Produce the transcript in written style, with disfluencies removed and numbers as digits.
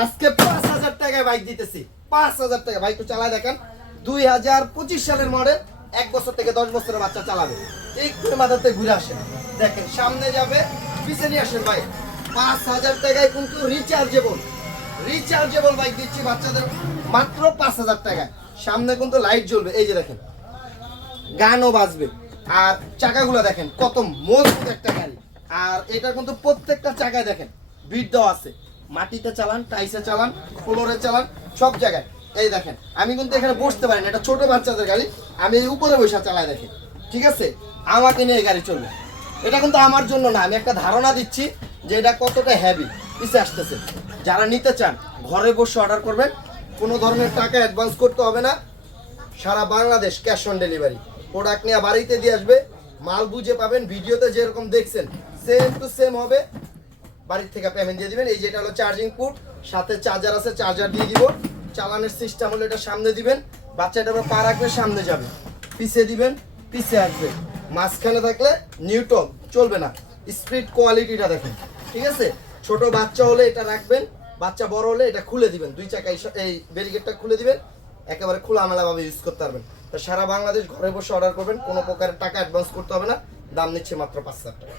আজকে 5000 টাকায় বাইক দিতেছি, 5000 টাকা। ভাই একটু চালায় দেখেন, 2025 সালের মডেল, 1 বছর থেকে 10 বছরের বাচ্চা চালাবে। একটু মাথাতে ঘুরে আসেন, দেখেন সামনে যাবে, পিছনে নিয়ে আসেন ভাই। 5000 টাকায় কিন্তু রিচার্জেবল বাইক দিচ্ছি বাচ্চাদের মাত্র 5000 টাকায়। সামনে কিন্তু লাইট জ্বলবে, এই যে দেখেন, গানও বাজবে। আর চাকাগুলো দেখেন কত মজবুত একটা গাড়ি। আর এটা কিন্তু প্রত্যেকটা চাকায় দেখেন বিট দেওয়া আছে। মাটিতে চালান, টাইসে চালান, ফ্লোরে চালান, সব জায়গায়। এই দেখেন, আমি কিন্তু এখানে বসতে পারি না, এটা ছোট বাচ্চাদের গাড়ি, আমি এই উপরে বসে চালাই দেখেন। ঠিক আছে, আমাকে নিয়ে এই গাড়ি চলবে। এটা কিন্তু আমার জন্য না, আমি একটা ধারণা দিচ্ছি যে এটা কতটা হেভি পিছে আসতেছে। যারা নিতে চান ঘরে বসে অর্ডার করবেন, কোনো ধরনের টাকা অ্যাডভান্স করতে হবে না। সারা Bangladesh cash on delivery. Product নিয়ে বাড়িতে দিয়ে আসবে, মাল বুঝে পাবেন, ভিডিওতে যেরকম দেখছেন সেম টু সেম হবে। বাড়ির থেকে পেমেন্ট দিয়ে দিবেন। এই যেটা হলো চার্জিং পোর্ট, সাথে চার্জার আছে, চার্জার দিয়ে দিব। চালানোর সিস্টেম হলো এটা সামনে দিবেন, বাচ্চাটা পা রাখবে, সামনে যাবে, পিছিয়ে দিবেন, পিছিয়ে আসবে। মাঝখানে থাকলে নিউটন চলবে না। স্পিড কোয়ালিটিটা দেখেন, ঠিক আছে। ছোট বাচ্চা হলে এটা রাখবেন, বাচ্চা বড় হলে এটা খুলে দিবেন, দুই চাকায় এই ব্যারিকেডটা খুলে দিবেন, একেবারে খোলামেলাভাবে ইউজ করতে পারবেন। তো সারা বাংলাদেশ ঘরে বসে অর্ডার করবেন, কোনো প্রকারের টাকা অ্যাডভান্স করতে হবে না। দাম নিচ্ছে মাত্র 5000 টাকা।